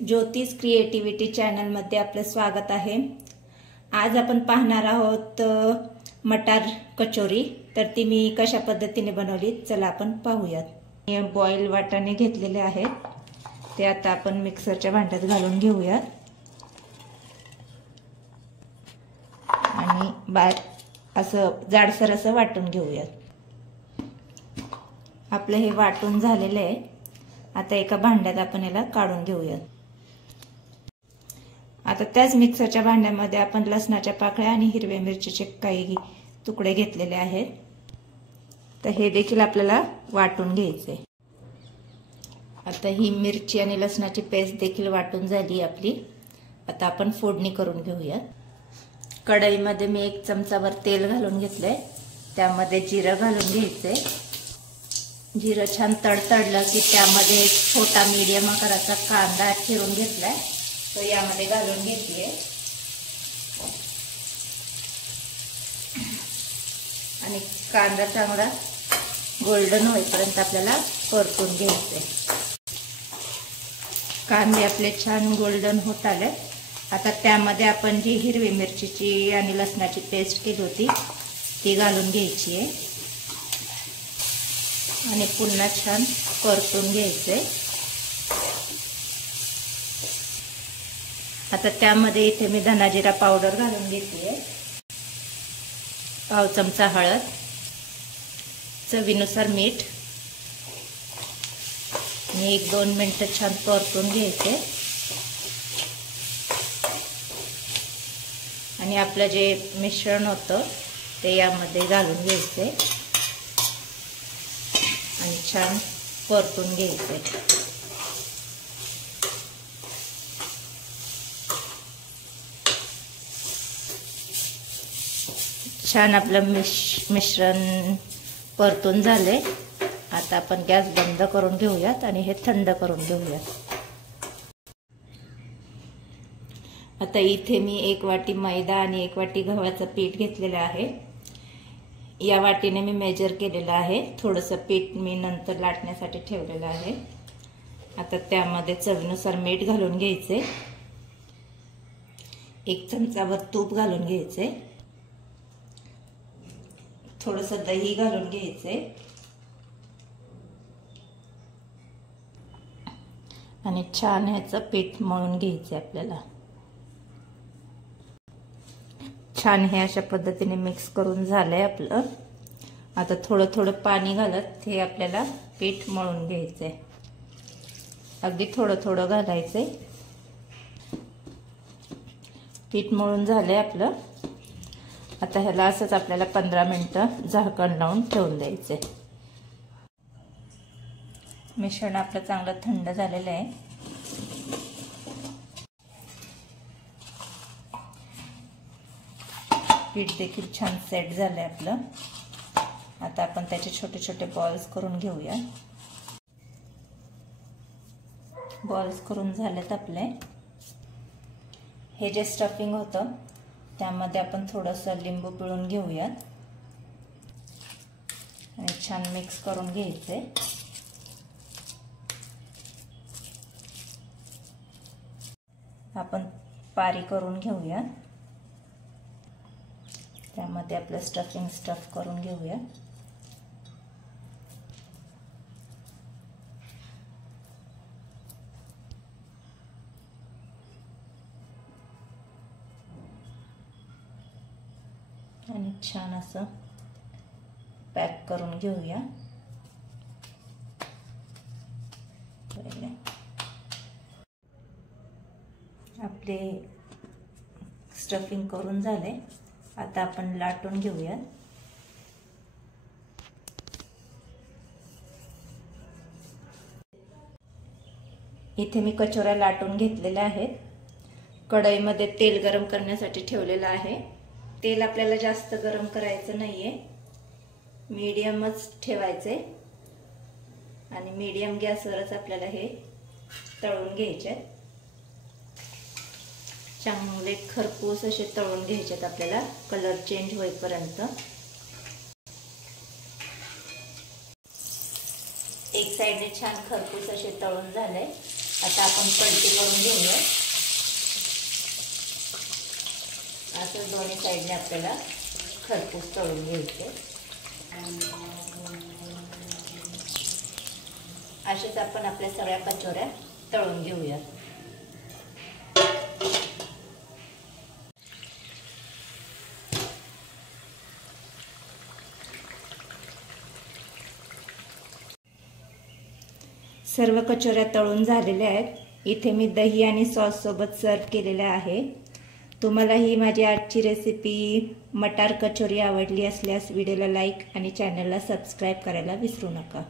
ज्योतिष क्रिएटिव्हिटी चॅनलमध्ये आपलं स्वागत आहे। आज आपण पाहणार आहोत मटार कचोरी। तर ती मी कशा पद्धतीने बनवली चला आपण पाहूयात। मी बॉईल वाटाणे घेतलेले आहेत, ते आता आपण मिक्सरच्या भांड्यात घालून घेऊयात आणि असं जाडसर असं वाटून घेऊयात। आपलं हे वाटून झालेलं आहे। आता एका भांड्यात आपण याला काढून घेऊयात। आता त्याच मिक्सरच्या भांड्यामध्ये आपण लसणाच्या पाकळ्या आणि हिरव्या मिरचीचे काही तुकडे घेतलेले आहेत, तर हे देखील आपल्याला वाटून घ्यायचे। आता ही मिरची आणि लसणाची पेस्ट देखील वाटून झाली आपली। आता आपण फोडणी करून घेऊयात। कढईमध्ये मी 1 चमचाभर तेल घालून घेतलंय, त्यामध्ये जिरं घालून घ्यायचे। जिरं छान तडतडलं की त्यामध्ये एक छोटा मीडियम आकाराचा कांदा चिरून घेतलाय, तो यामध्ये घालून घेतलीये आणि कांदा चांगला गोल्डन होईपर्यंत आपल्याला परतून घ्यायचे। कांदे आपले छान गोल्डन होत आले। आता त्यामध्ये आपण जी हिरवी मिरचीची आणि लसणाची पेस्ट केली होती ती घालून घ्यायची आहे आणि पुन्हा छान परतून घ्यायचे। आता त्यामध्ये इथे मी धना जिरा पावडर घालून घेतलीये, पाव चमचा हळद, चवीनुसार मीठ आणि 1-2 मिनिटं छान परतून घ्यायचे। आणि आपलं जे मिश्रण होतं ते यामध्ये घालून घ्यायचे आणि छान परतून घ्यायचे। छान आपलं मिश्रण परतून झाले। आता आपण गॅस बंद करून घेऊयात आणि हे थंड करून घेऊयात। आता इथे मी 1 वाटी मैदा आणि 1 वाटी गव्हाचं पीठ घेतलेलं आहे। या वाटीने मी मेजर केलेलं आहे। थोडंसं पीठ मी नंतर लाटण्यासाठी ठेवलेलं आहे। आता त्यामध्ये चवीनुसार मीठ घालून घ्यायचे, 1 चमचाभर तूप घालून घ्यायचे, थोडंसं दही घालून घ्यायचे आणि छान ह्याचं पीठ मळून घ्यायचे आपल्याला। छान हे अशा पद्धतीने मिक्स करून झालंय आपलं। आता थोडं थोडं पाणी घालत हे आपल्याला पीठ मळून घ्यायचंय। अगदी थोडं थोडं घालायचंय। पीठ मळून झालंय आपलं। आता ह्याला असंच आपल्याला 15 मिनिटं झाकण लावून ठेवून द्यायचे। मिश्रण आपलं चांगलं थंड झालेलं आहे। पीठ देखील छान सेट झालंय आपलं। आता आपण त्याचे छोटे छोटे बॉल्स करून घेऊया। बॉल्स करून झालेत आपले। हे जे स्टफिंग होतं त्यामध्ये आपण थोडंसं लिंबू पिळून घेऊयात आणि छान मिक्स करून घ्यायचे। आपण पारी करून घेऊया, त्यामध्ये आपलं स्टफिंग स्टफ करून घेऊया। आणि छान असं पॅक करून घेऊया। आपले स्टफिंग करून झाले। आता आपण लाटून घेऊया। इथे मी कचोऱ्या लाटून घेतलेल्या आहेत। कढईमध्ये तेल गरम करण्यासाठी ठेवलेलं आहे। तेल आपल्याला जास्त गरम करायचं नाहीये, मीडियमच ठेवायचे आणि मीडियम गॅसवरच आपल्याला हे तळून घ्यायचे। चांगले खरपूस असे तळून घ्यायचे आपल्याला, कलर चेंज होईपर्यंत। एक साइडने छान खरपूस असे तळून झाले। आता आपण पलटी करून घेऊया. असं दोन्ही साईडने आपल्याला खरपूस तळून घ्यायचे. असेच आपण आपल्या सगळ्या कचोऱ्या तळून घेऊया. सर्व कचोऱ्या तळून झालेल्या आहेत. इथे मी दही आणि सॉस सोबत सर्व केलेल्या आहे. तुम्हाला ही माझी आजची रेसिपी मटार कचोरी आवडली असल्यास व्हिडिओला लाईक आणि चॅनलला सबस्क्राईब करायला विसरू नका.